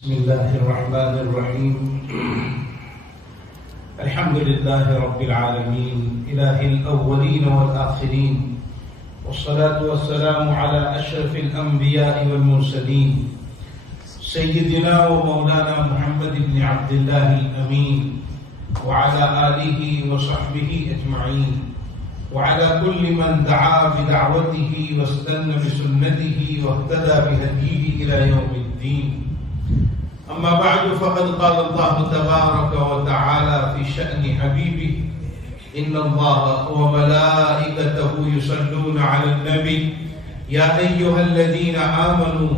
بسم الله الرحمن الرحيم الحمد لله رب العالمين إله الأولين والآخرين والصلاة والسلام على أشرف الأنبياء والمرسلين سيدنا ومولانا محمد بن عبد الله الأمين وعلى آله وصحبه أجمعين وعلى كل من دعا بدعوته واستنى بسنته واهتدى بهديه إلى يوم الدين. أما بعد فقد قال الله تبارك وتعالى في شأن حبيبه إن الله وملائكته يصلون على النبي يا أيها الذين آمنوا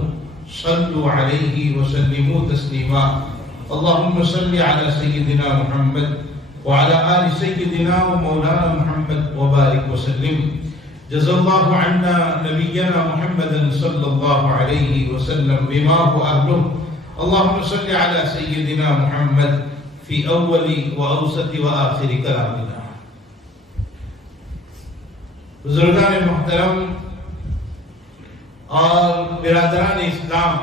صلوا عليه وسلموا تسليما. اللهم صل على سيدنا محمد وعلى آل سيدنا ومولانا محمد وبارك وسلم. جزا الله عنا نبينا محمدا صلى الله عليه وسلم بما هو أهله. اللهم صل على سيدنا محمد في أول وأوسط وآخر كلامنا. بزرگان محترم اور برادران اسلام،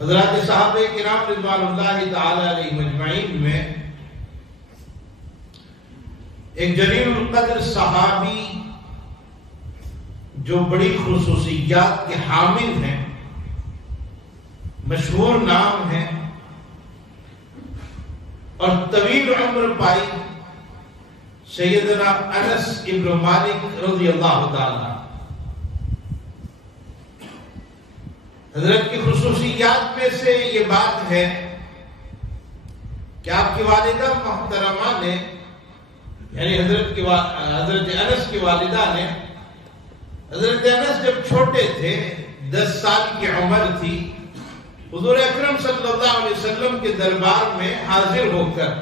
حضرات صحابہ کرام رضوان اللہ تعالی علیہم اجمعین میں ایک جلیل القدر صحابی جو بڑی خصوصیات کے حامل ہیں، مشہور نام ہے اور طویل عمر پائی، سیدنا انس ابن مالک رضی اللہ تعالی. حضرت کی خصوصیات میں سے یہ بات ہے کہ آپ کی والدہ محترمہ نے، یعنی حضرت انس کی والدہ نے، حضرت انس جب چھوٹے تھے، 10 سال کی عمر تھی، حضور اکرم صلی اللہ علیہ وسلم کے دربار میں حاضر ہو کر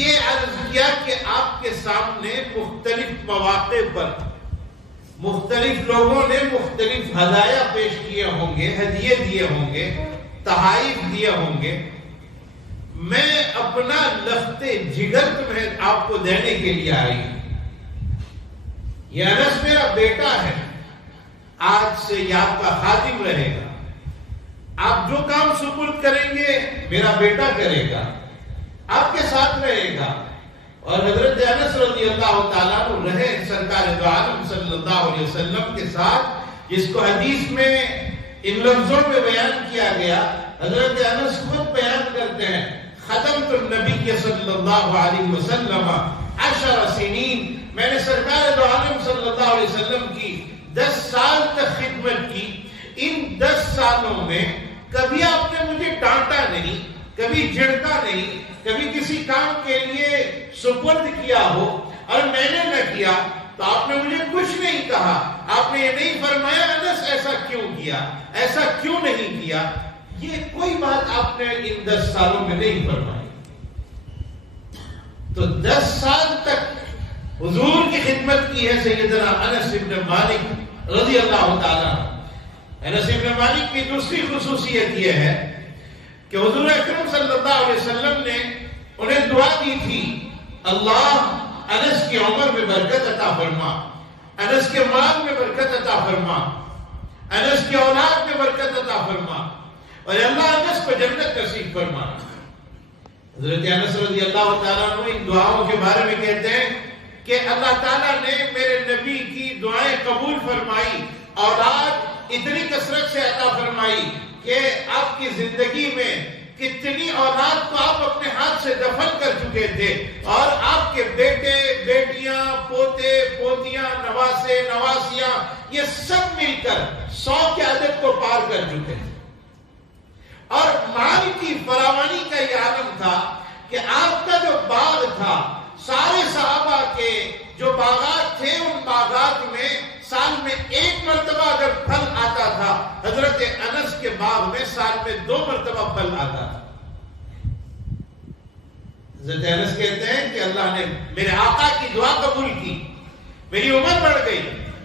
یہ عرض کیا کہ آپ کے سامنے مختلف مواقع پر مختلف لوگوں نے مختلف ہدایہ پیش کیے ہوں گے، ہدیے دیے ہوں گے، تحائف دیے ہوں گے. میں اپنا لخت جگر تمہیں آپ کو دینے کے لیے آئی. یہ انس میرا بیٹا ہے، آج سے یہ آپ کا خادم رہے گا. آپ جو کام سپرد کریں گے میرا بیٹا کرے گا، آپ کے ساتھ رہے گا. اور حضرت انس رضی اللہ تعالیٰ عنہ رہے سرکار دو عالم صلی اللہ علیہ وسلم کے ساتھ، جس کو حدیث میں ان لفظوں میں بیان کیا گیا. حضرت انس خود بیان کرتے ہیں، ختمت النبی صلی اللہ علیہ وسلم 10 سنین، میں نے سرکار دو عالم صلی اللہ علیہ وسلم کی 10 سال تک خدمت کی. ان 10 سالوں میں کبھی آپ نے مجھے ڈانٹا نہیں، کبھی جھڑکا نہیں، کبھی کسی کام کے لیے سپرد کیا ہو اور میں نے نہ کیا تو آپ نے مجھے کچھ نہیں کہا. آپ نے یہ نہیں فرمایا انس ایسا کیوں کیا، ایسا کیوں نہیں کیا. یہ کوئی بات آپ نے ان 10 سالوں میں نہیں فرمائی. تو 10 سال تک حضور کی خدمت کی ہے سیدنا انس ابن مالک رضی اللہ تعالیٰ. انس ابن مالک کی دوسری خصوصیت یہ ہے کہ حضور اکرم صلی اللہ علیہ وسلم نے انہیں دعا دی تھی، اللہ انس کی عمر میں برکت عطا فرما، انس کے مال میں برکت عطا فرما، انس کی اولاد میں برکت عطا فرما، اور اللہ انس کو جنت نصیب فرما. حضرت انس رضی اللہ تعالیٰ عنہ ان دعاؤں کے بارے میں کہتے ہیں کہ اللہ تعالیٰ نے میرے نبی کی دعائیں قبول فرمائی، اولاد اتنی کثرت سے عطا فرمائی کہ آپ کی زندگی میں کتنی اولاد کو آپ اپنے ہاتھ سے دفن کر چکے تھے، اور آپ کے بیٹے بیٹیاں پوتے پوتیاں نواسے نواسیاں یہ سب مل کر 100 کے عدد کو پار کر چکے تھے. اور مال کی فراوانی کا یہ عالم تھا کہ آپ کا جو باغ تھا، سارے صحابہ کے جو باغات تھے، ان باغات میں سال میں 1 مرتبہ اگر پھل آتا تھا، حضرت انس کے باغ میں سال میں 2 مرتبہ پھل آتا تھا. حضرت انس کہتے ہیں کہ اللہ نے میرے آقا کی دعا قبول کی، میری عمر بڑھ گئی،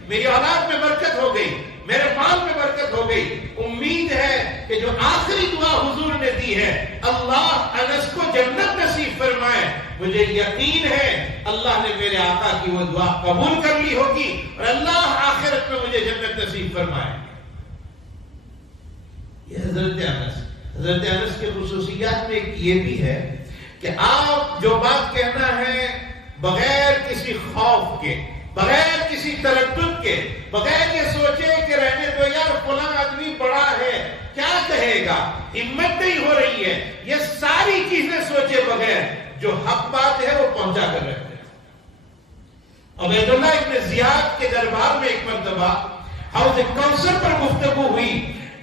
میری اولاد میں برکت ہو گئی، میرے مال میں برکت ہو گئی. امید ہے کہ جو آخری دعا حضور نے دی ہے، اللہ انس کو جنت نصیب فرمائے. مجھے یقین ہے اللہ نے میرے آقا کی وہ دعا قبول کر لی ہوگی اور اللہ میں مجھے جنت نصیب فرمائیں گے. یہ حضرت انس کے خصوصیات میں ایک یہ بھی ہے کہ آپ جو بات کہنا ہے بغیر کسی خوف کے، بغیر کسی تردد کے، بغیر یہ سوچے کہ رہنے دو یار فلاں آدمی بڑا ہے کیا کہے گا، ہمت نہیں ہو رہی ہے، یہ ساری چیزیں سوچے بغیر جو حق بات ہے وہ پہنچا کر رکھتے ہیں. عبید اللہ ابن زیاد کے دربار میں ایک مرتبہ حوض کوثر پر گفتگو ہوئی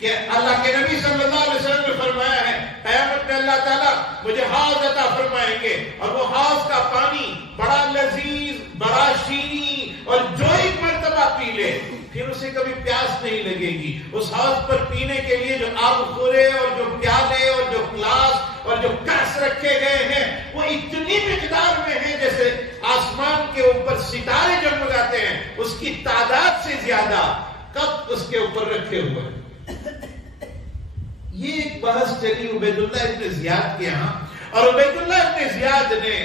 کہ اللہ کے نبی صلی اللہ علیہ وسلم نے فرمایا ہے قیامت میں اللہ تعالیٰ مجھے حوض عطا فرمائیں گے اور وہ حوض کا پانی بڑا لذیذ، بڑا شیریں، اور جو ایک مرتبہ پی لے پھر اسے کبھی پیاس نہیں لگے گی. اس حوض پر پینے کے لیے جو آب خورے اور جو پیالے اور جو گلاس اور جو کاس رکھے گئے ہیں وہ اتنی مقدار میں ہیں جیسے آسمان کے اوپر ستارے جگمگاتے ہیں، اس کی تعداد سے زیادہ کپ اس کے اوپر رکھے ہوئے ہیں. یہ ایک بحث چلی عبید اللہ ابن زیاد کے یہاں، اور عبید اللہ ابن زیاد نے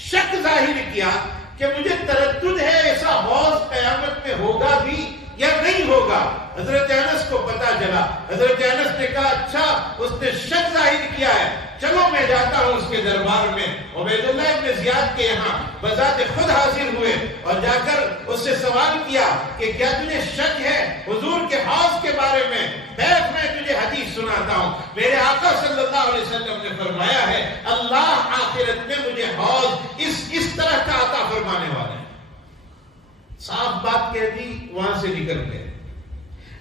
شک ظاہر کیا کہ مجھے تردد ہے ایسا حوض قیامت میں ہوگا بھی یا نہیں ہوگا. حضرت انس کو پتا چلا، حضرت انس نے کہا اچھا اس نے شک ظاہر کیا ہے، چلو میں جاتا ہوں اس کے دربار میں. عبید اللہ ابن زیاد کے یہاں بذات خود حاضر ہوئے اور جا کر اس سے سوال کیا کہ کیا تجھے شک ہے حضور کے حوض کے بارے میں؟ بیٹھ میں تجھے حدیث سناتا ہوں. میرے آقا صلی اللہ علیہ وسلم نے فرمایا ہے اللہ آخرت میں مجھے حوض اس طرح کا عطا فرمانے والا ہے. صاف بات کہہ دی، وہاں سے نکل گئے.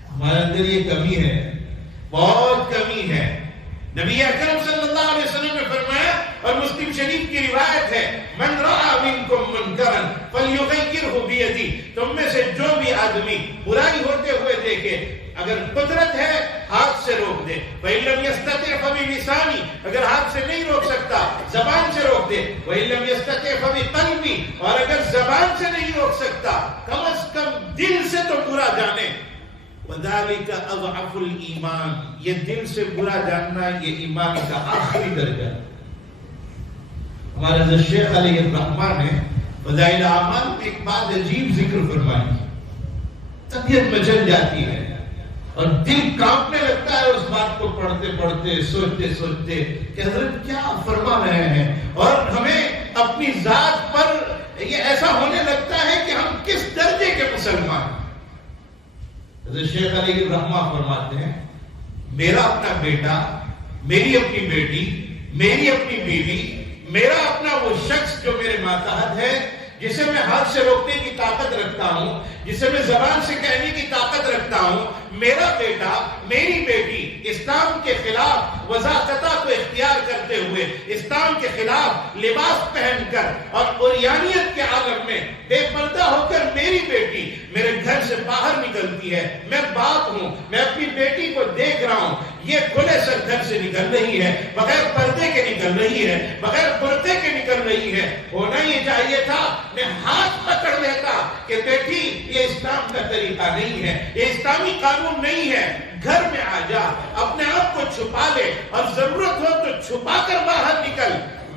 ہمارے اندر یہ کمی ہے، بہت کمی ہے. نبی اکرم صلی اللہ علیہ وسلم نے فرمایا اور مسلم شریف کی روایت ہے من رأى منکم منکرا فلیغیرہ بیدہ، تم میں سے جو بھی آدمی برائی ہوتے ہوئے دیکھے اگر قدرت ہے ہاتھ سے روک دے. وَإِن لَمْ يَسْتَطِعْ فَبِلِسَانِهِ، اگر ہاتھ سے نہیں روک سکتا زبان سے روک دے. وَإِن لَمْ يَسْتَطِعْ فَبِقَلْبِهِ، اور اگر زبان سے نہیں روک سکتا کم از کم دل سے تو برا جانے. وَذَلِكَ أَضْعَفُ الْإِيمَانِ، یہ دل سے برا جاننا یہ ایمان کا آخری درجہ. ہمارے حضرت شیخ علیہ الرحمہ نے فضائل اعمال میں ایک بات عجیب ذکر فرمائی. طبیعت مچل جاتی ہے اور دل کانپنے لگتا ہے اس بات کو پڑھتے پڑھتے، سوچتے سوچتے کہ حضرت کیا فرما رہے ہیں، اور ہمیں اپنی ذات پر یہ ایسا ہونے لگتا ہے کہ ہم کس درجے کے مسلمان ہیں. حضرت شیخ علیہ الرحمہ فرماتے ہیں میرا اپنا بیٹا، میری اپنی بیٹی، میری اپنی بیوی، میرا اپنا وہ شخص جو میرے ماتحت ہے، جسے میں ہاتھ سے روکنے کی طاقت رکھتا ہوں، جسے میں زبان سے کہنے کی طاقت رکھتا ہوں، میرا بیٹا، میری بیٹی اسلام کے خلاف وضاحتہ کو اختیار کرتے ہوئے، اسلام کے خلاف لباس پہن کر اور عریانیت کے عالم میں بے پردہ ہو کر میری بیٹی میرے گھر سے باہر نکلتی ہے. میں باپ ہوں، میں اپنی بیٹی کو دیکھ رہا ہوں، یہ کھلے سر گھر سے نکل رہی ہے، بغیر پردے کے نکل رہی ہے، بغیر برقعے کے نکل رہی ہے. ہونا یہ چاہیے تھا میں ہاتھ پکڑ لیتا کہ بیٹی یہ اسلام کا طریقہ نہیں ہے، یہ اسلامی قانون نہیں ہے، گھر میں آ جا، اپنے آپ کو چھپا لے اور ضرورت ہو تو چھپا کر باہر نکل.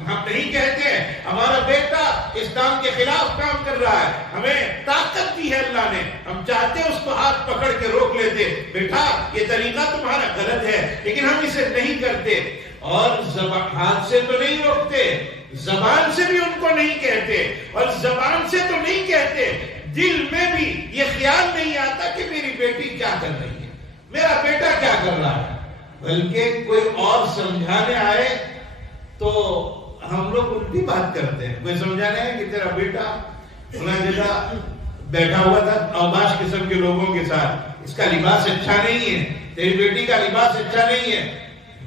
ہم نہیں کہتے ہیں ہمارا بیٹا اسلام کے خلاف کام کر رہا ہے، ہمیں طاقت دی ہے اللہ نے، ہم چاہتے اس کو ہاتھ پکڑ کے روک لیتے، بیٹا یہ طریقہ تمہارا غلط ہے، لیکن ہم اسے نہیں کرتے. اور ہاتھ سے تو نہیں روکتے، زبان سے بھی ان کو نہیں کہتے، اور زبان سے تو نہیں کہتے، دل میں بھی یہ خیال نہیں آتا کہ میری بیٹی کیا کر رہی ہے، میرا بیٹا کیا کر رہا ہے. بلکہ کوئی اور سمجھانے آئے تو ہم لوگ الٹی بات کرتے ہیں. کوئی سمجھانے ہے کہ تیرا بیٹا فلاں جگہ بیٹھا ہوا تھا اوباش قسم کے لوگوں کے ساتھ، اس کا لباس اچھا نہیں ہے، تیری بیٹی کا لباس اچھا نہیں ہے،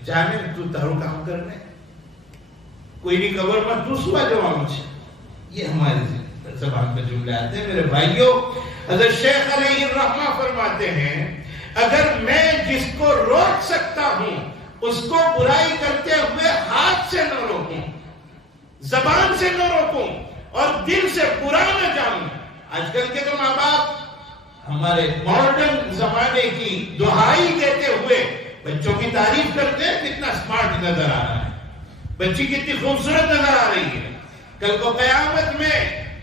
جانے تو تارو کام کرنے، کوئی نہیں خبر میں تو صبح جواب مجھے. یہ ہماری زبان میں جملے آتے ہیں. میرے بھائیوں، حضرت شیخ علیہ الرحمہ فرماتے ہیں اگر میں جس کو روک سکتا ہوں اس کو برائی کرتے ہوئے ہاتھ سے نہ روکوں، زبان سے نہ روکوں اور دل سے برا نہ جانوں. آج کل کے تو ماں باپ ہمارے ماڈرن زمانے کی دہائی دیتے ہوئے بچوں کی تعریف کرتے ہیں، کتنا سمارٹ نظر آ رہا ہے، بچی کتنی خوبصورت نظر آ رہی ہے. کل کو قیامت میں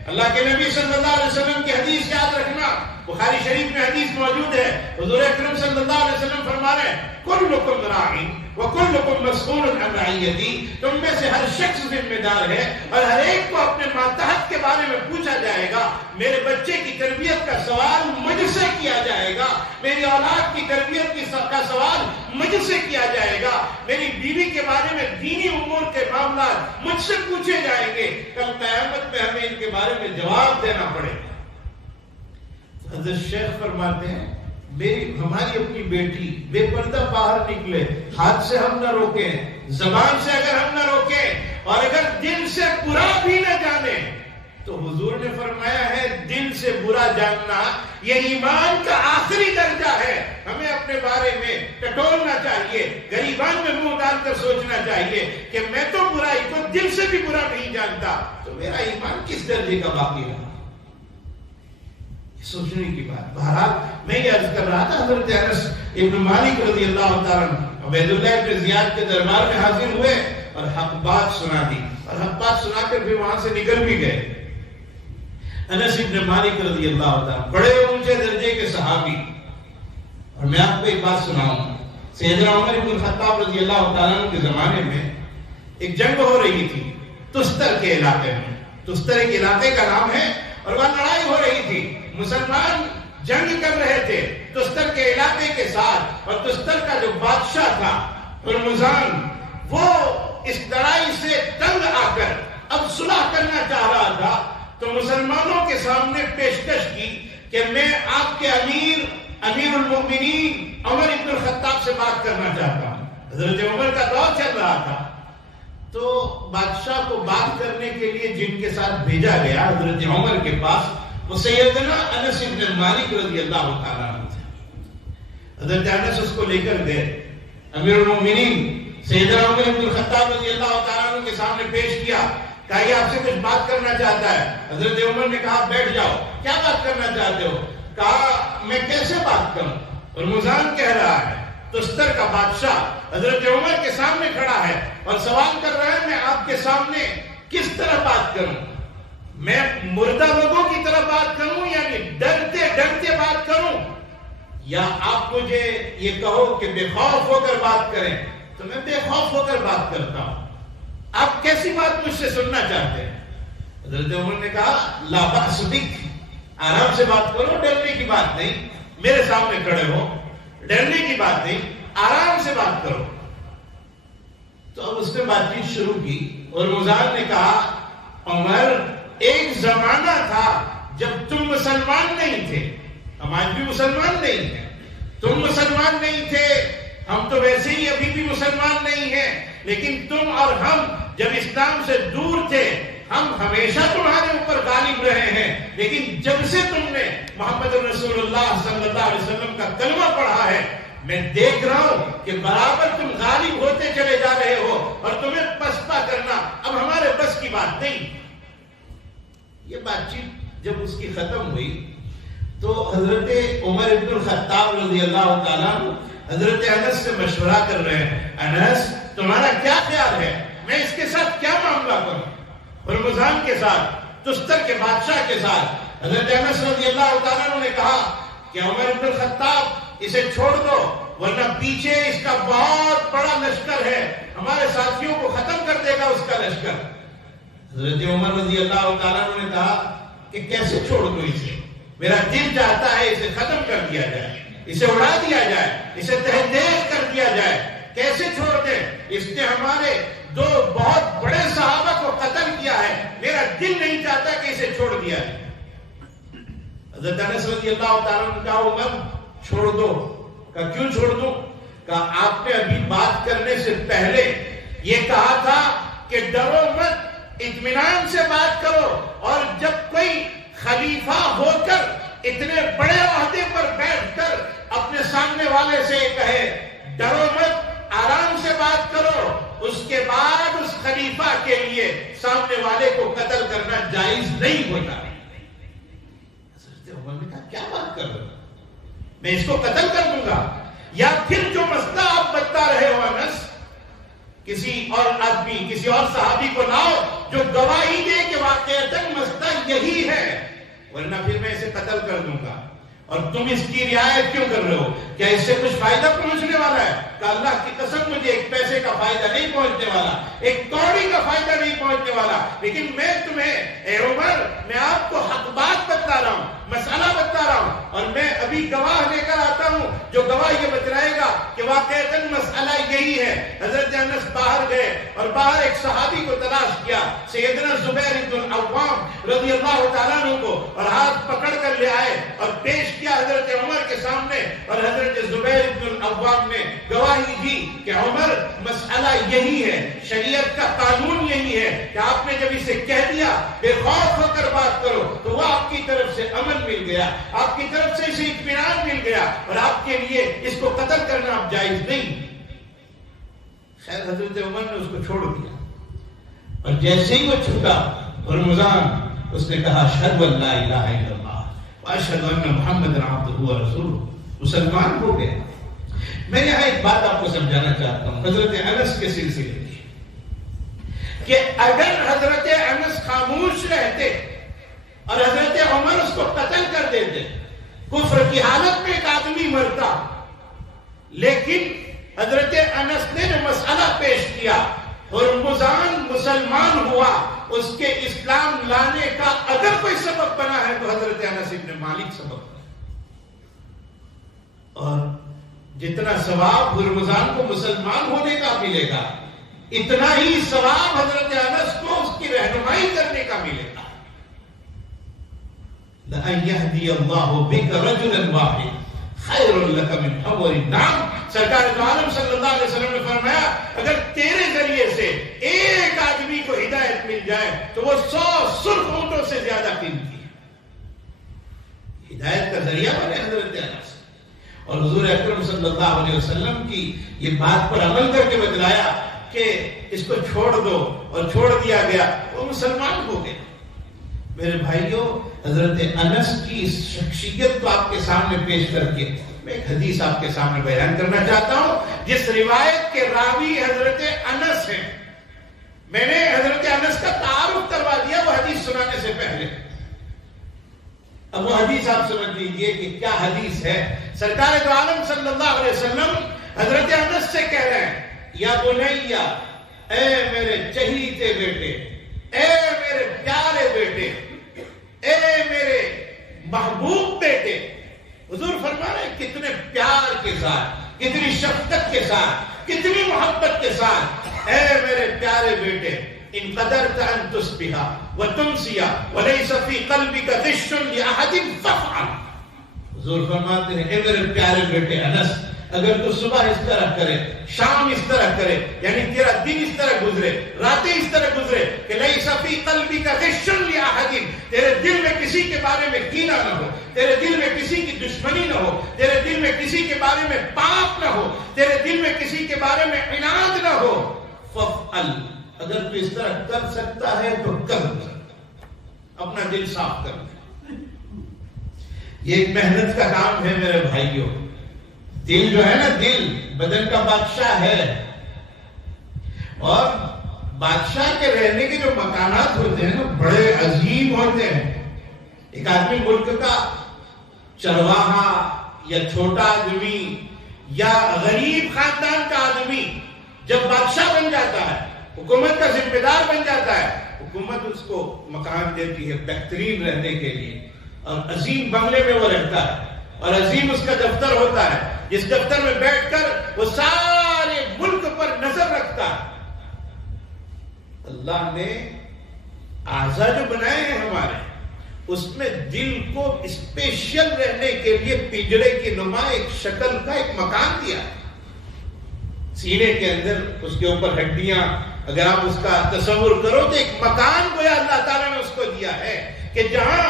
اللہ کے نبی صلی اللہ علیہ وسلم کی حدیث یاد رکھنا، بخاری شریف میں حدیث موجود ہے، حضور اکرم صلی اللہ علیہ وسلم فرما رہے ہیں کلکم راعٍ وکلکم مسئول عن رعیتی، تم میں سے ہر شخص ذمہ دار ہے اور ہر ایک کو اپنے ماتحت کے بارے میں پوچھا جائے گا. میرے بچے کی تربیت کا سوال مجھ سے کیا جائے گا، میری اولاد کی تربیت کا سوال مجھ سے کیا جائے گا، میری بیوی کے بارے میں دینی امور کے معاملات مجھ سے پوچھے جائیں گے. کل قیامت میں ہمیں ان کے بارے میں جواب دینا پڑے گا. حضرت شیخ فرماتے ہیں ہماری اپنی بیٹی بے پردہ باہر نکلے، ہاتھ سے ہم نہ روکیں، زبان سے اگر ہم نہ روکیں، اور اگر دل سے برا بھی نہ جانے، تو حضور نے فرمایا ہے دل سے برا جاننا یہ ایمان کا آخری درجہ ہے. ہمیں اپنے بارے میں ٹٹولنا چاہیے، غریبان میں منہ ڈال کر سوچنا چاہیے کہ میں تو برائی کو دل سے بھی برا نہیں جانتا، تو میرا ایمان کس درجے کا باقی رہا. سوچنے کی بات. بہرحال میں یہ عرض کر رہا تھا، حضرت انس ابن مالک رضی اللہ تعالیٰ عنہ عبید اللہ ابن زیاد کے دربار میں حاضر ہوئے اور حق بات سنا دی، اور حق بات سنا کر بھی وہاں سے نکل بھی گئے. انس ابن مالک رضی اللہ تعالیٰ بڑے اونچے درجے کے صحابی. اور میں آپ کو ایک بات سناؤں. سیدنا عمر بن الخطاب رضی اللہ تعالیٰ عنہ کے زمانے میں ایک جنگ ہو رہی تھی تستر کے علاقے میں. تستر ایک علاقے کا نام ہے، اور وہاں لڑائی ہو رہی تھی. مسلمان جنگ کر رہے تھے تستر کے علاقے کے ساتھ، اور تستر کا جو بادشاہ تھا ہرمزان، وہ اس لڑائی سے تنگ آ کر اب صلح کرنا چاہ رہا تھا. تو مسلمانوں کے سامنے پیشکش کی کہ میں آپ کے امیر المؤمنین عمر ابن الخطاب سے بات کرنا چاہتا ہوں. حضرت عمر کا دور چل رہا تھا، تو بادشاہ کو بات کرنے کے لیے جن کے ساتھ بھیجا گیا حضرت عمر کے پاس، وہ سیدنا انس ابن مالک رضی اللہ تعالیٰ عنہ تھے. حضرت انس اس کو لے کر گئے، امیر المؤمنین سیدنا عمر ابن الخطاب رضی اللہ تعالیٰ عنہ کے سامنے پیش کیا. کہا یہ آپ سے کچھ بات کرنا چاہتا ہے. حضرت عمر نے کہا بیٹھ جاؤ. کیا بات کرنا چاہتے ہو؟ کہا میں کیسے بات کروں؟ اور مزان کہہ رہا ہے تستر کا بادشاہ حضرت عمر کے سامنے کھڑا ہے اور سوال کر رہا ہے میں آپ کے سامنے کس طرح بات کروں؟ میں مردہ لوگوں کی طرح بات کروں، یعنی ڈرتے ڈرتے بات کروں، یا آپ مجھے یہ کہو کہ بے خوف ہو کر بات کریں؟ تو میں بے خوف ہو کر بات کرتا ہوں. آپ کیسی بات مجھ سے سننا چاہتے ہیں؟ حضرت عمر نے کہا لا بأس بک، آرام سے بات کرو، ڈرنے کی بات نہیں. میرے سامنے کھڑے ہو، ڈرنے کی بات نہیں، آرام سے بات کرو. تو اب اس نے بات چیت شروع کی، اور مزار نے کہا عمر ایک زمانہ تھا جب تم مسلمان نہیں تھے، ہم آج بھی مسلمان نہیں ہیں. تم مسلمان نہیں تھے، ہم تو ویسے ہی ابھی بھی مسلمان نہیں ہیں، لیکن تم اور ہم جب اسلام سے دور تھے ہم ہمیشہ تمہارے اوپر غالب رہے ہیں، لیکن جب سے تم نے محمد رسول اللہ صلی اللہ علیہ وسلم کا کلمہ پڑھا ہے میں دیکھ رہا ہوں کہ برابر تم غالب ہوتے چلے جا رہے ہو، اور تمہیں پسپا کرنا اب ہمارے بس کی بات نہیں. یہ بات چیت جب اس کی ختم ہوئی تو حضرت عمر بن الخطاب رضی اللہ تعالیٰ حضرت انس سے مشورہ کر رہے ہیں، انس تمہارا کیا خیال ہے، میں اس کے ساتھ کیا معاملہ کروں؟ ہرمزان کے ساتھ، تستر کے بادشاہ کے ساتھ. حضرت انس رضی اللہ تعالیٰ نے کہا کہ عمر بن الخطاب اسے چھوڑ دو، ورنہ پیچھے اس کا بہت بڑا لشکر ہے، ہمارے ساتھیوں کو ختم کر دے گا اس کا لشکر. حضرت عمر رضی اللہ تعالیٰ نے کہا کہ کیسے چھوڑ دو اسے، میرا دل چاہتا ہے اسے ختم کر دیا جائے، اسے اڑا دیا جائے، اسے تہدید کر دیا جائے. کیسے چھوڑ دیں؟ اس نے ہمارے دو بہت بڑے صحابہ کو قتل کیا ہے، میرا دل نہیں چاہتا کہ اسے چھوڑ دیا جائے. حضرت انس رضی اللہ تعالیٰ نے کہا عمر چھوڑ دو. کہا کیوں چھوڑ دو؟ کہا آپ نے ابھی بات کرنے سے پہلے یہ کہا تھا کہ ڈرو مت، اطمینان سے بات کرو، اور جب کوئی خلیفہ ہو کر اتنے بڑے عہدے پر بیٹھ کر اپنے سامنے والے سے کہے ڈرو مت، آرام سے بات کرو، اس کے بعد اس خلیفہ کے لیے سامنے والے کو قتل کرنا جائز نہیں ہوتا. حضرت عمر نے کہا کیا بات کر رہے ہو، میں اس کو قتل کر دوں گا؟ یا پھر جو مسئلہ آپ بتا رہے ہو انس، کسی اور آدمی کسی اور صحابی کو لاؤ جو گواہی دے کہ واقعتاً مسئلہ یہی ہے، ورنہ پھر میں اسے قتل کر دوں گا. اور تم اس کی رعایت کیوں کر رہے ہو؟ کیا اس سے کچھ فائدہ پہنچنے والا ہے؟ کہ اللہ کی قسم مجھے ایک پیسے کا فائدہ نہیں پہنچنے والا، ایک کوڑی کا فائدہ نہیں پہنچنے والا، لیکن میں تمہیں اے عمر میں آپ کو حق بات بتا رہا ہوں، مسئلہ بتا رہا ہوں، اور میں ابھی گواہ لے کر آتا ہوں جو گواہ یہ بتلائے گا کہ واقعتاً مسئلہ یہی ہے۔ حضرت انس باہر گئے اور باہر ایک صحابی کو تلاش کیا، سیدنا زبیر بن العوام رضی اللہ تعالیٰ عنہ کو، اور ہاتھ پکڑ کر لے آئے اور پیش کیا حضرت عمر کے سامنے، اور حضرت زبیر بن العوام نے گواہی دی کہ عمر مسئلہ یہی ہے، شریعت کا قانون یہی ہے کہ آپ نے جب اسے کہہ دیا بے خوف ہو کر بات کرو تو وہ آپ کی طرف سے امن مل گیا، آپ کی طرف سے اسے اطمینان مل گیا، اور آپ کے لیے اس کو قتل کرنا اب جائز نہیں۔ خیر حضرت عمر نے اس کو چھوڑ دیا، اور جیسے ہی وہ چھوٹا رمضان اس نے کہا اشہد ان لا الہ الا اللہ واشہد ان محمد عبدہ ورسولہ، مسلمان ہو گیا۔ میں یہاں ایک بات آپ کو سمجھانا چاہتا ہوں حضرت انس کے سلسلے میں، کہ اگر حضرت انس خاموش رہتے اور حضرت عمر اس کو قتل کر دیتے، کفر کی حالت میں ایک آدمی مرتا، لیکن حضرت انس نے جو مسئلہ پیش کیا ہرمزان مسلمان ہوا، اس کے اسلام لانے کا اگر کوئی سبب بنا ہے تو حضرت انس ابن مالک سبب بنا، اور جتنا ثواب ہرمزان کو مسلمان ہونے کا ملے گا اتنا ہی ثواب حضرت انس کو اس کی رہنمائی کرنے کا ملے گا۔ لَأَن يَهْدِيَ اللَّهُ بِكَ رَجُلًا وَاحِدًا خَيْرٌ لَكَ مِنْ حُمُرِ النَّعَمِ۔ سرکار دو عالم صلی اللہ علیہ وسلم نے فرمایا اگر تیرے ذریعے سے ایک آدمی کو ہدایت مل جائے تو وہ 100 سرخ اونٹوں سے زیادہ قیمتی ہے۔ ہدایت کا ذریعہ بنے حضرت انس، اور حضور اکرم صلی اللہ علیہ وسلم کی یہ بات پر عمل کر کے بتلایا کہ اس کو چھوڑ دو، اور چھوڑ دیا گیا، وہ مسلمان ہو گئے۔ میرے بھائیوں، حضرت انس کی اس شخصیت کو آپ کے سامنے پیش کر کے میں ایک حدیث آپ کے سامنے بیان کرنا چاہتا ہوں جس روایت کے راوی حضرت انس ہیں۔ میں نے حضرت انس کا تعارف کروا دیا وہ حدیث سنانے سے پہلے، اب وہ حدیث آپ سمجھ لیجئے کہ کیا حدیث ہے۔ سرکار دو عالم صلی اللہ علیہ وسلم حضرت انس سے کہہ رہے ہیں یا بنیا، اے میرے چہیتے بیٹے، اے میرے پیارے بیٹے، اے میرے محبوب بیٹے۔ حضور فرما رہے ہیں کتنے پیار کے ساتھ، کتنی شفقت کے ساتھ، کتنی محبت کے ساتھ، اے میرے پیارے بیٹے، ان قدرت ان تصبح وتمسی وليس في قلبك غش لاحد فافعل۔ حضور فرماتے ہیں اے میرے پیارے بیٹے انس، اگر تو صبح اس طرح کرے، شام اس طرح کرے، یعنی تیرا دن اس طرح گزرے، راتیں اس طرح گزرے کہ ليس في قلبك غش لاحد، تیرے دل میں کسی کے بارے میں کینہ نہ ہو، تیرے دل میں کسی کی دشمنی نہ ہو، تیرے دل میں کسی کے بارے میں پاپ نہ ہو، تیرے دل میں کسی کے بارے میں عناد نہ ہو، فافعل، اگر تو اس طرح کر سکتا ہے تو کر، اپنا دل صاف کر۔ یہ ایک محنت کا کام ہے میرے بھائیوں۔ دل جو ہے نا، دل بدن کا بادشاہ ہے، اور بادشاہ کے رہنے کے جو مکانات ہوتے ہیں نا بڑے عظیم ہوتے ہیں۔ ایک آدمی ملک کا چرواہا یا چھوٹا آدمی یا غریب خاندان کا آدمی جب بادشاہ بن جاتا ہے، حکومت کا ذمہ دار بن جاتا ہے، حکومت اس کو مکان دیتی ہے بہترین رہنے کے لیے، اور عظیم بنگلے میں وہ رہتا ہے، اور عظیم اس کا دفتر ہوتا ہے جس دفتر میں بیٹھ کر وہ سارے ملک پر نظر رکھتا ہے۔ اللہ نے اعضاء جو بنائے ہیں ہمارے، اس میں دل کو اسپیشل رہنے کے لیے پنجرے کی نما ایک شکل کا ایک مکان دیا ہے۔ سینے کے اندر اس کے اوپر ہڈیاں، اگر آپ اس کا تصور کرو تو ایک مکان گویا اللہ تعالیٰ نے اس کو دیا ہے کہ جہاں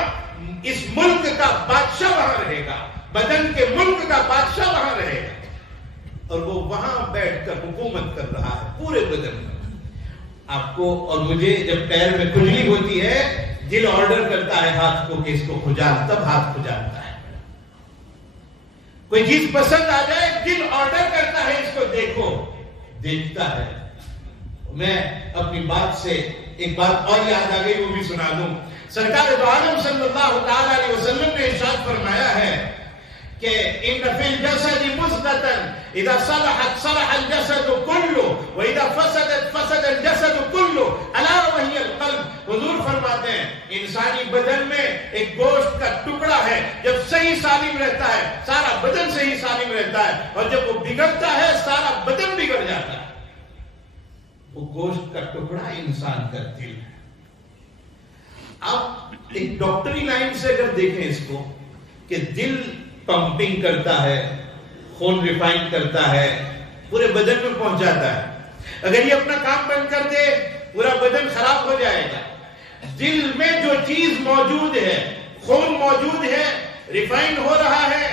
اس ملک کا بادشاہ وہاں رہے گا، بدن کے ملک کا بادشاہ وہاں رہے گا، اور وہ وہاں بیٹھ کر حکومت کر رہا ہے پورے بدن میں۔ آپ کو اور مجھے جب پیر میں کھجلی ہوتی ہے، دل آرڈر کرتا ہے ہاتھ کو کہ اس کو کھجال، تب ہاتھ کھجالتا ہے۔ کوئی چیز پسند آ جائے، دل آرڈر کرتا ہے اس کو دیکھو، دیکھتا ہے۔ میں اپنی بات سے ایک بات اور یاد آ گئی، وہ بھی سنا دوں۔ سرکار دو عالم صلی اللہ تعالی علیہ وسلم نے ارشاد فرمایا ہے کہ ان فی الجسد مضغۃ اذا صلحت صلح الجسد كله واذا فسدت فسد الجسد كله الا وهي القلب. حضور فرماتے ہیں انسانی بدن میں ایک گوشت کا ٹکڑا ہے، جب صحیح سالم رہتا ہے سارا بدن صحیح سالم رہتا ہے، اور جب وہ بگڑتا ہے سارا بدن بگڑ جاتا ہے. وہ گوشت کا ٹکڑا انسان کا دل ہے. اب ایک ڈاکٹری لائن سے اگر دیکھیں اس کو کہ دل پمپنگ کرتا ہے، خون ریفائن کرتا ہے، پورے بدن میں پہنچاتا ہے. اگر یہ اپنا کام بند کر دے پورا بدن خراب ہو جائے گا. دل میں جو چیز موجود ہے، خون موجود ہے، ریفائن ہو رہا ہے،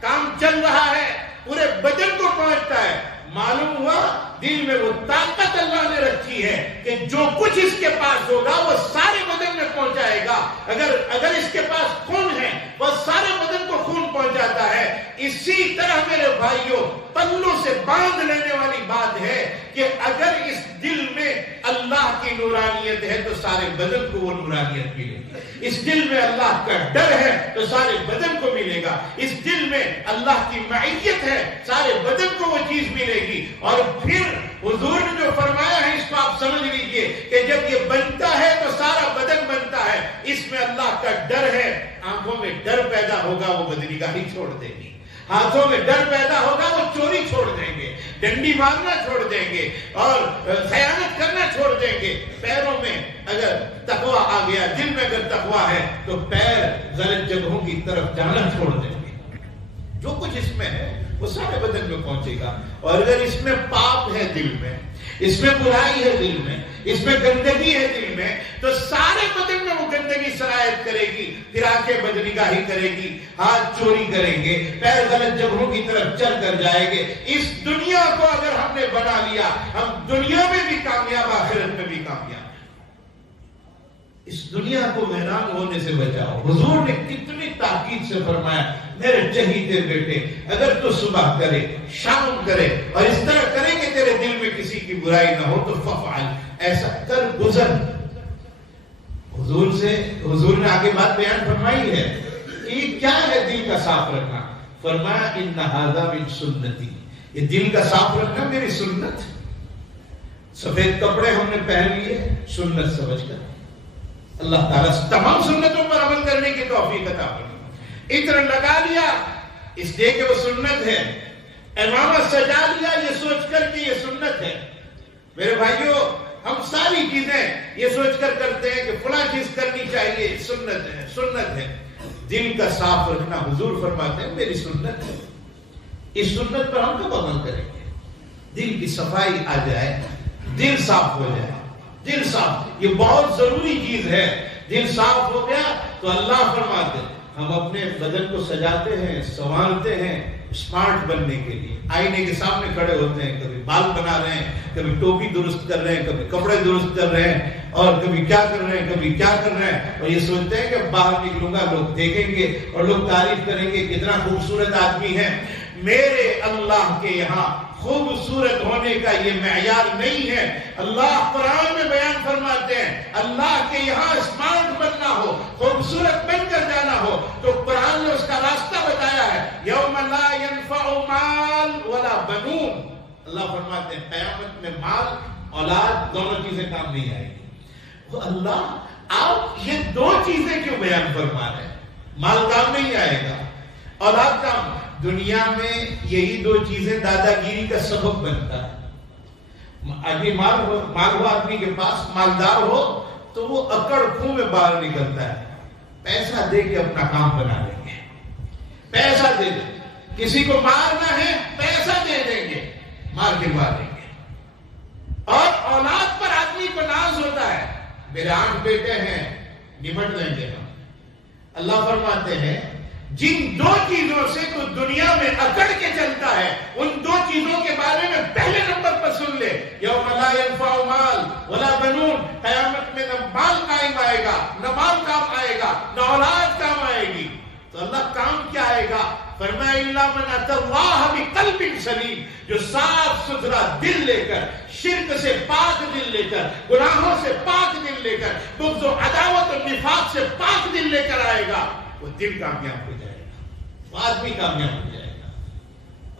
کام چل رہا ہے، پورے بدن کو پہنچتا ہے. معلوم ہوا دل میں وہ طاقت اللہ نے رکھی ہے کہ جو کچھ اس کے پاس ہوگا وہ سارے بدن میں پہنچائے گا. اگر اس کے پاس خون ہے وہ سارے بدن کو خون پہنچاتا ہے. اسی طرح میرے بھائیوں پلوں سے باندھ لینے والی بات ہے کہ اگر اس دل میں اللہ کی نورانیت ہے تو سارے بدن کو وہ نورانیت ملے گی. اس دل میں اللہ کا ڈر ہے تو سارے بدن کو ملے گا. اس دل میں اللہ کی معیت ہے سارے بدن کو وہ چیز ملے گی. اور پھر حضور نے جو فرمایا ہے اس کو آپ سمجھ لیجئے کہ جب یہ بنتا ہے تو سارا بدن بنتا ہے. اس میں اللہ کا ڈر ہے. آنکھوں میں ڈر پیدا ہوگا وہ بدنگاہی چھوڑ دیں گے. ہاتھوں میں ڈر پیدا ہوگا وہ چوری چھوڑ دیں گے، ڈنڈی مارنا چھوڑ دیں گے اور خیانت کرنا چھوڑ دیں گے. پیروں میں اگر تقوی آ گیا، دل میں اگر تقوی ہے تو پیر غلط جگہوں کی طرف جانا چھوڑ دیں گے. جو کچھ اس میں ہے وہ سارے بدن میں پہنچے گا. اور اگر اس میں پاپ ہے دل میں، اس میں برائی ہے دل میں، اس میں گندگی ہے دل میں، تو سارے بدن میں وہ گندگی سرایت کرے گی. پھر آنکھیں بدنگاہی کرے گی، ہاتھ چوری کریں گے، پیر غلط جگہوں کی طرف چل کر جائیں گے. اس دنیا کو اگر ہم نے بنا لیا ہم دنیا میں بھی کامیاب، آخرت میں بھی کامیاب. اس دنیا کو ویران ہونے سے بچاؤ. حضور نے کتنی تاکید سے فرمایا میرے چہیتے بیٹے اگر تو صبح کرے شام کرے اور اس طرح کرے کہ تیرے دل میں کسی کی برائی نہ ہو تو ففعل، ایسا کر گزر. حضور نے آگے بات بیان فرمائی ہے کہ یہ کیا ہے دل کا صاف رکھنا. فرمایا ان ھذا من سنتی، یہ دل کا صاف رکھنا میری سنت. سفید کپڑے ہم نے پہن لیے سنت سمجھ کر، اللہ تعالیٰ تمام سنتوں پر عمل کرنے کی توفیق عطا فرمائے. عطر لگا لیا اس لیے کہ وہ سنت ہے، امامت سجا لیا یہ سوچ کر کہ یہ سنت ہے. میرے بھائیوں ہم ساری چیزیں یہ سوچ کر کرتے ہیں کہ فلاں چیز کرنی چاہیے، سنت ہے سنت ہے. دل کا صاف رکھنا حضور فرماتے ہیں میری سنت ہے. اس سنت پر ہم کب عمل کریں گے؟ دل کی صفائی آ جائے، دل صاف ہو جائے. دل صاف یہ بہت ضروری چیز ہے. دل صاف ہو گیا تو اللہ فرماتے ہیں ہم اپنے بدن کو سجاتے ہیں، سنوارتے ہیں اسمارٹ بننے کے لیے. آئینے کے سامنے کھڑے ہوتے ہیں، کبھی بال بنا رہے ہیں، کبھی ٹوپی درست کر رہے ہیں، کبھی کپڑے درست کر رہے ہیں، اور کبھی کیا کر رہے ہیں کبھی کیا کر رہے ہیں. اور یہ سوچتے ہیں کہ باہر نکلوں گا لوگ دیکھیں گے اور لوگ تعریف کریں گے کتنا خوبصورت آدمی ہے. میرے اللہ کے یہاں خوبصورت ہونے کا یہ معیار نہیں ہے. اللہ قرآن میں بیان فرماتے ہیں اللہ کے یہاں اسمارٹ بننا ہو، خوبصورت بن کر جانا ہو تو قرآن نے اس کا راستہ بتایا ہے. یوم لا ينفع مال ولا بنون. اللہ فرماتے ہیں قیامت میں مال اولاد دونوں چیزیں کام نہیں آئے گی. تو اللہ آپ یہ دو چیزیں کیوں بیان فرما رہے ہیں؟ مال کام نہیں آئے گا، اولاد کام. دنیا میں یہی دو چیزیں دادا گیری کا سبب بنتا ہے. آدمی مال ہو آدمی کے پاس مالدار ہو تو وہ اکڑ خوں میں باہر نکلتا ہے. پیسہ دے کے اپنا کام بنا لیں گے، پیسہ دے دیں. کسی کو مارنا ہے پیسہ دے دیں گے، مار گروا دیں گے. اور اولاد پر آدمی کو ناز ہوتا ہے، میرے 8 بیٹے ہیں نمٹ لیں گے ہم. اللہ فرماتے ہیں جن دو چیزوں سے تو دنیا میں اکڑ کے چلتا ہے ان دو چیزوں کے بارے میں پہلے نمبر پر سن لے. یوم لا ينفع مال ولا بنون. قیامت میں نہ مال قائم آئے گا، نہ مال کام آئے گا، نہ اولاد کام آئے گی. تو اللہ کام کیا آئے گا؟ فرمایا الا من اتى الله بقلب سلیم. جو صاف ستھرا دل لے کر، شرک سے پاک دل لے کر، گناہوں سے پاک دل لے کر، بغض و عداوت و نفاق سے پاک دل لے کر آئے گا وہ دل کامیاب ہو جائے گا. وہ آدمی کامیاب ہو جائے گا.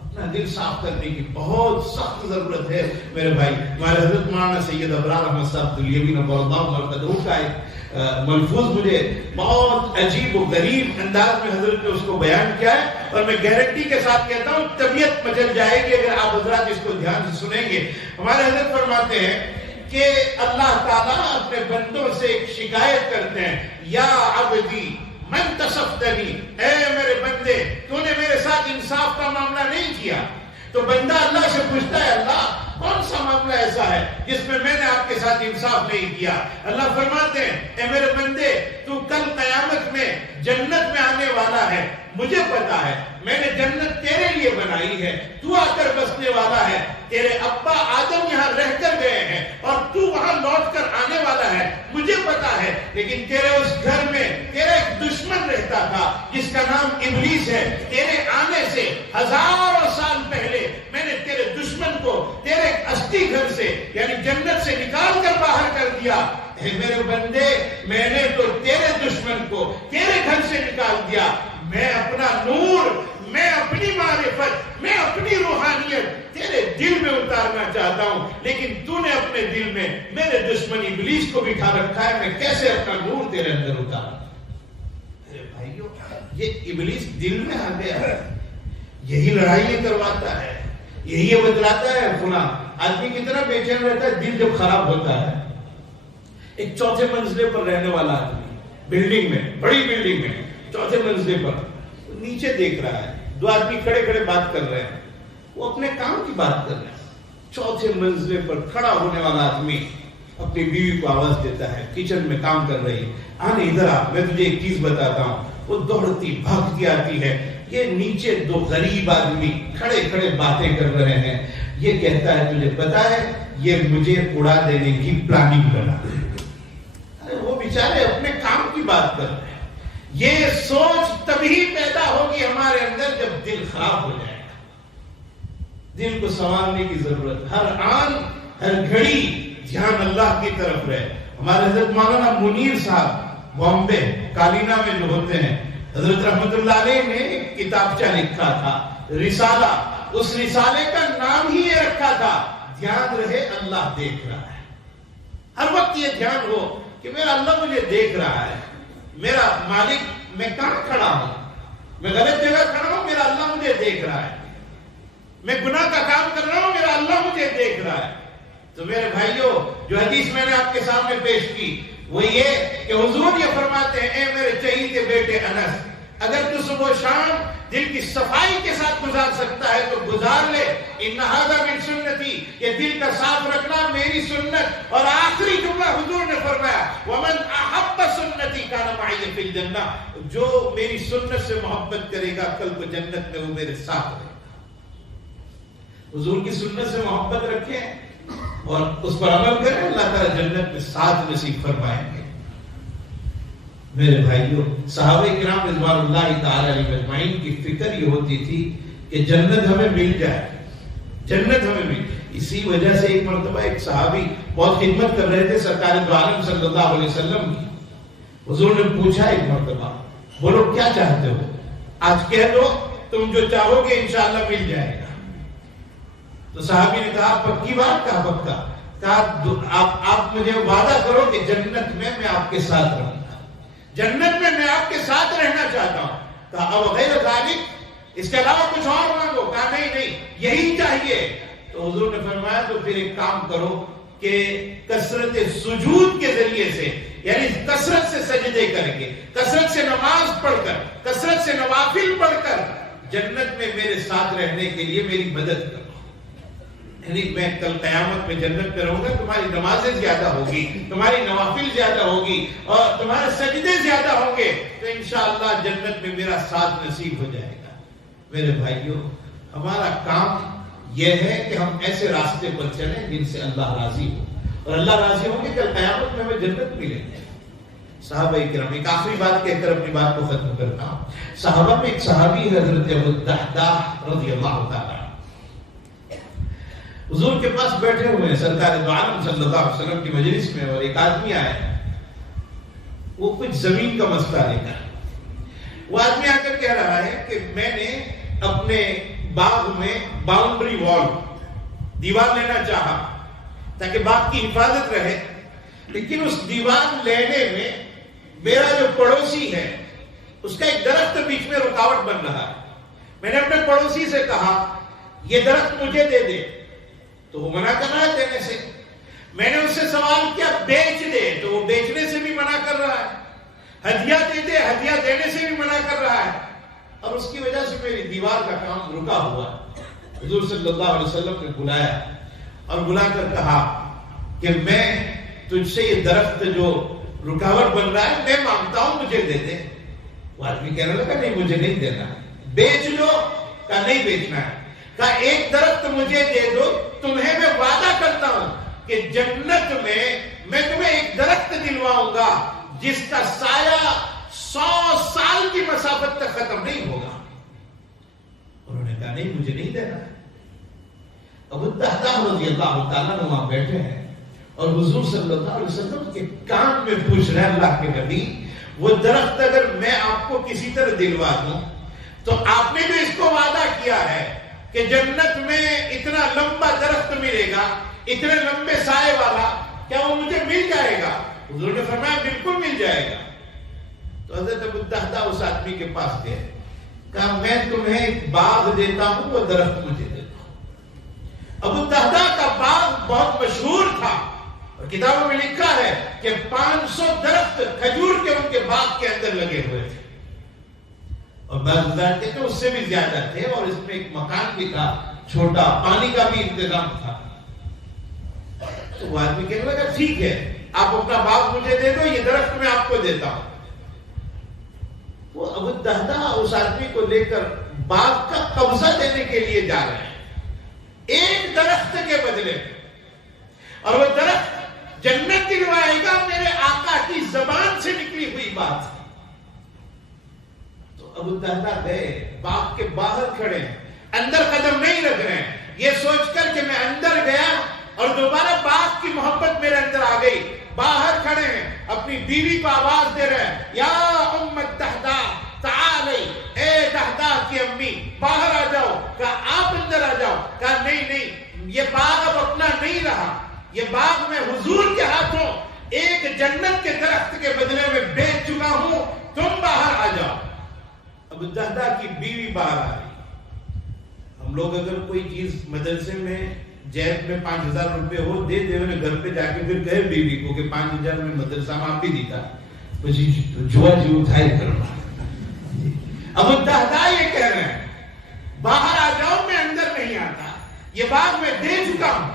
اپنا دل صاف کرنے کی بہت سخت ضرورت ہے میرے بھائی. ہمارے حضرت مولانا سید ابرار احمد صاحب دلیوی نبی اللہ مرقدہ کا ایک ملفوظ مجھے بہت عجیب و غریب انداز میں حضرت نے اس کو بیان کیا ہے, اور میں گارنٹی کے ساتھ کہتا ہوں طبیعت مچل جائے گی اگر آپ حضرات اس کو دھیان سے سنیں گے. ہمارے حضرت فرماتے ہیں کہ اللہ تعالیٰ اپنے بندوں سے ایک شکایت کرتے ہیں, یا عبدی من تصفتنی, اے میرے بندے تو نے میرے ساتھ انصاف کا معاملہ نہیں کیا. تو بندہ اللہ سے پوچھتا ہے, اللہ کون سا معاملہ ایسا ہے جس میں میں نے آپ کے ساتھ انصاف نہیں کیا؟ اللہ فرماتے ہیں, اے میرے بندے تو کل قیامت میں جنت میں آنے والا ہے, مجھے پتا ہے, میں نے جنت تیرے لیے بنائی ہے, تو آ کر بسنے والا ہے. تیرے ابا آدم یہاں رہ کر گئے ہیں اور تو وہاں لوٹ کر آنے والا ہے, مجھے پتا ہے. لیکن تیرے اس گھر میں تیرا ایک دشمن رہتا تھا جس کا نام ابلیس ہے. تیرے آنے سے ہزاروں سال پہلے میں نے تیرے دشمن کو تیرے اصلی گھر سے یعنی جنت سے نکال کر باہر کر دیا. اے میرے بندے, میں نے تو تیرے دشمن کو تیرے گھر سے نکال دیا. میں اپنا نور, میں اپنی معرفت, میں اپنی روحانیت تیرے دل میں اتارنا چاہتا ہوں, لیکن تو نے اپنے دل میں میرے دشمن ابلیس کو بٹھا رکھا ہے. میں کیسے اپنا نور تیرے اندر اتاروں؟ میرے بھائیو, یہ ابلیس دل میں آ گیا ہے, یہی لڑائیاں کرواتا ہے, یہی یہ بتلاتا ہے فلاں آدمی کتنا بے چین رہتا ہے دل جب خراب ہوتا ہے. ایک چوتھے منزلے پر رہنے والا آدمی, بلڈنگ میں, بڑی بلڈنگ میں چوتھے منزلے پر نیچے دیکھ رہا ہے, دو آدمی کھڑے کھڑے بات کر رہے ہیں, وہ اپنے کام کی بات کر رہے ہیں. چوتھے منزلے پر کھڑا ہونے والا آدمی اپنی بیوی کو آواز دیتا ہے, کچن میں کام کر رہی ہے, آنے ادھر آ, میں تجھے ایک چیز بتاتا ہوں. وہ دوڑتی بھاگتی آتی ہے. یہ نیچے دو غریب آدمی کھڑے کھڑے باتیں کر رہے ہیں. یہ کہتا ہے تجھے پتا ہے یہ مجھے اڑا دینے کی پلاننگ بنا. وہ بیچارے اپنے کام کی بات کر رہے ہیں. یہ سوچ تبھی پیدا ہوگی ہمارے اندر جب دل خراب ہو جائے گا. دل کو سنوارنے کی ضرورت, ہر آن ہر گھڑی دھیان اللہ کی طرف رہے. ہمارے حضرت مولانا منیر صاحب بامبے کالینا میں جو ہوتے ہیں, حضرت رحمت اللہ علیہ نے ایک کتابچہ لکھا تھا, رسالہ. اس رسالے کا نام ہی یہ رکھا تھا, دھیان رہے اللہ دیکھ رہا ہے. ہر وقت یہ دھیان ہو کہ میرا اللہ مجھے دیکھ رہا ہے, میرا مالک, میں کہاں کھڑا ہوں, میں غلط جگہ کھڑا ہوں, میرا اللہ مجھے دیکھ رہا ہے. میں گناہ کا کام کر رہا ہوں, میرا اللہ مجھے دیکھ رہا ہے. تو میرے بھائیوں, جو حدیث میں نے آپ کے سامنے پیش کی وہ یہ کہ حضور یہ فرماتے ہیں, اے میرے چہیتے بیٹے انس, اگر تو صبح و شام دل کی صفائی کے ساتھ گزار سکتا ہے تو گزار لے. ان ھذا من سنتی, یہ دل کا صاف رکھنا میری سنت. اور آخری جملہ حضور نے فرمایا, ومن احب سنتی کان معی فی الجنہ, جو میری سنت سے محبت کرے گا کل کو جنت میں وہ میرے ساتھ رہے گا. حضور کی سنت سے محبت رکھیں اور اس پر عمل کریں, اللہ تعالیٰ جنت میں ساتھ نصیب فرمائیں گے. میرے بھائیوں, صحابہ کرام رضوان اللہ تعالی علیہ اجمعین کی فکر یہ ہوتی تھی کہ جنت ہمیں مل جائے, جنت ہمیں مل. اسی وجہ سے ایک مرتبہ ایک صحابی بہت خدمت کر رہے تھے سرکار دو عالم صلی اللہ علیہ وسلم کی. حضور نے پوچھا ایک مرتبہ, بولو کیا چاہتے ہو, آج کہہ دو, تم جو چاہو گے انشاءاللہ مل جائے گا. تو صحابی نے کہا پکی بات, کہا پکا, کہا آپ مجھے وعدہ کرو کہ جنت میں میں آپ کے ساتھ رہوں گا, جنت میں میں آپ کے ساتھ رہنا چاہتا ہوں. کہا اب غیر ذالک, اس کے علاوہ کچھ اور مانگو. کہا نہیں یہی چاہیے. تو حضور نے فرمایا تو پھر ایک کام کرو کہ کثرت سجود کے ذریعے سے, یعنی کثرت سے سجدے کر کے, کثرت سے نماز پڑھ کر, کثرت سے نوافل پڑھ کر جنت میں میرے ساتھ رہنے کے لیے میری مدد کرو. یعنی میں کل قیامت میں جنت میں رہوں گا, تمہاری نمازیں زیادہ ہوگی, تمہاری نوافل زیادہ ہوگی اور تمہارے سجدے زیادہ ہوں گے, تو انشاءاللہ جنت میں میرا ساتھ نصیب ہو جائے گا. میرے بھائیوں, ہمارا کام یہ ہے کہ ہم ایسے راستے پر چلیں جن سے اللہ راضی ہو, اور اللہ راضی ہوں گے کل قیامت میں ہمیں جنت ملے گی. صحابہ کرام, ایک آخری بات کہہ کر اپنی بات کو ختم کرتا ہوں. صحابہ میں ایک صحابی حضرت ابو الدحداح رضی اللہ تعالیٰ حضور کے پاس بیٹھے ہوئے ہیں سرکار دو عالم صلی اللہ علیہ وسلم کی مجلس میں, اور ایک آدمی آیا, وہ کچھ زمین کا مسئلہ لے کر. وہ آدمی آ کر کہہ رہا ہے کہ میں نے اپنے باغ میں باؤنڈری وال، دیوار لینا چاہا تاکہ باغ کی حفاظت رہے، لیکن اس دیوار لینے میں میرا جو پڑوسی ہے اس کا ایک درخت بیچ میں رکاوٹ بن رہا ہے۔ میں نے اپنے پڑوسی سے کہا یہ درخت مجھے دے دے، تو وہ منع کر رہا ہے دینے سے۔ میں نے اس سے سوال کیا بیچ دے، تو وہ بیچنے سے بھی منع کر رہا ہے۔ ہدیہ دے دے، ہدیہ دینے سے بھی منع کر رہا ہے، اور اس کی وجہ سے میری دیوار کا کام رکا ہوا ہے۔ حضور صلی اللہ علیہ وسلم نے بلایا اور بلا کر کہا کہ میں تجھ سے یہ درخت جو رکاوٹ بن رہا ہے میں مانگتا ہوں، مجھے دے دے۔ وہ آدمی کہنے لگا نہیں مجھے نہیں دینا، بیچ لو۔ کہا نہیں بیچنا ہے۔ کہا ایک درخت مجھے دے دو، تمہیں میں وعدہ کرتا ہوں کہ جنت میں تمہیں ایک درخت دلواؤں گا جس کا سایہ 100 سال کی مسافت تک ختم نہیں ہوگا۔ انہوں نے کہا نہیں مجھے نہیں دینا۔ ابو الدرداء رضی اللہ تعالیٰ عنہ وہاں بیٹھے ہیں اور حضور صلی اللہ علیہ وسلم کے کان میں پوچھ رہے ہیں اللہ کے نبی وہ درخت اگر میں آپ کو کسی طرح دلوا دوں تو آپ نے جو اس کو وعدہ کیا ہے کہ جنت میں اتنا لمبا درخت ملے گا، اتنے لمبے سائے والا، کیا وہ مجھے مل جائے گا؟ حضور نے فرمایا بالکل مل جائے گا۔ تو حضرت ابو الدرداء اس آدمی کے پاس گئے، کہا میں تمہیں ایک باغ دیتا ہوں، وہ درخت مجھے دے دو۔ ابو الدرداء کا باغ بہت مشہور تھا اور کتابوں میں لکھا ہے کہ 500 درخت کھجور کے ان کے باغ کے اندر لگے ہوئے تھے، اور بعض حضرات کہتے ہیں اس سے بھی زیادہ تھے، اور اس میں ایک مکان بھی تھا چھوٹا، پانی کا بھی انتظام تھا۔ تو وہ آدمی کہنے لگا ٹھیک ہے آپ اپنا باغ مجھے دے دو، یہ درخت میں آپ کو دیتا ہوں۔ وہ ابو الدرداء اس آدمی کو لے کر باغ کا قبضہ دینے کے لیے جا رہے ہیں ایک درخت کے بدلے میں، اور وہ درخت جنت دلوائے گا میرے آقا کی زبان سے نکلی ہوئی بات۔ تو ابو الدرداء گئے، باغ کے باہر کھڑے ہیں، اندر قدم نہیں رکھ رہے ہیں، یہ سوچ کر کہ میں اندر گیا اور دوبارہ باغ کی محبت میرے اندر آ گئی۔ باہر کھڑے ہیں، اپنی بیوی کو آواز دے رہے ہیں یا ام الدرداء تعالی، اے درداء کی امی باہر آ جاؤ۔ کہا آپ اندر آ جاؤ۔ کہا نہیں نہیں، یہ باغ اب اپنا نہیں رہا، یہ باغ میں حضور کے ہاتھوں ایک جنت کے درخت کے بدلے میں بیچ چکا ہوں، تم باہر آ جاؤ۔ ابو الدرداء کی بیوی باہر آ رہی۔ ہم لوگ اگر کوئی چیز مدرسے میں جیب میں 5000 روپے ہو دے دے انہیں گھر پہ جا کے پھر کہے بیوی کو کہ 5000 میں مدرسہ میں آپ بھی دیتا جوا جی اٹھائی کرنا۔ ابو الدرداء یہ کہہ رہے ہیں باہر آ جاؤ، میں اندر نہیں آتا، یہ باغ میں دے چکا ہوں۔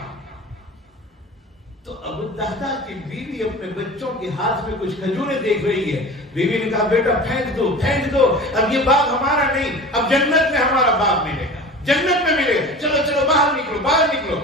تو ابو الدرداء کی بیوی اپنے بچوں کے ہاتھ میں کچھ کھجوریں دیکھ رہی ہے۔ بیوی نے کہا بیٹا پھینک دو پھینک دو، اب یہ باغ ہمارا نہیں، اب جنت میں ہمارا باغ ملے گا، جنت میں ملے گا، چلو چلو باہر نکلو باہر نکلو۔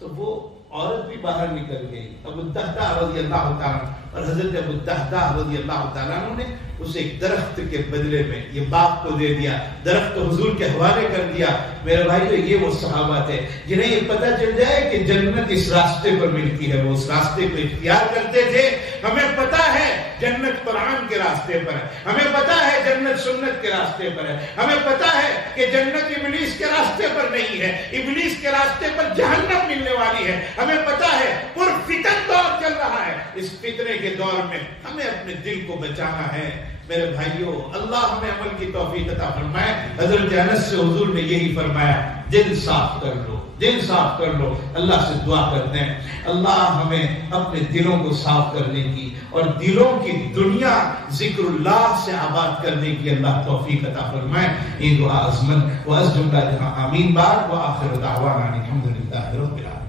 تو وہ عورت بھی باہر نکل گئی۔ ابو الدرداء رضی اللہ تعالیٰ اور حضرت ابو الدرداء رضی اللہ تعالیٰ عنہ نے اسے ایک درخت کے بدلے میں یہ باغ کو دے دیا، درخت کو حضور کے حوالے کر دیا۔ میرے بھائیو یہ وہ صحابہ تھے جنہیں یہ پتہ چل جائے کہ جنت اس راستے پر ملتی ہے، وہ اس راستے کو اختیار کرتے تھے۔ ہمیں پتہ ہے جنت قرآن کے راستے پر ہے، ہمیں پتہ ہے جنت سنت کے راستے پر ہے، ہمیں پتہ ہے کہ جنت ابلیس کے راستے پر نہیں ہے، ابلیس کے راستے پر جہنم ملنے والی ہے۔ ہمیں پتہ ہے پرفتن دور چل رہا ہے، اس فتنے کے دور میں ہمیں اپنے دل کو بچانا ہے۔ میرے بھائیوں اللہ ہمیں عمل کی توفیق عطا فرمائے۔ حضرت انس سے حضور نے یہی فرمایا دل صاف کر لو، دل صاف کر لو۔ اللہ سے دعا کرتے ہیں اللہ ہمیں اپنے دلوں کو صاف کرنے کی اور دلوں کی دنیا ذکر اللہ سے آباد کرنے کی اللہ توفیق عطا فرمائے۔ یہ دعا ازمن و از جملہ آمین بار و آخر دعوانا الحمدللہ رب العالمین۔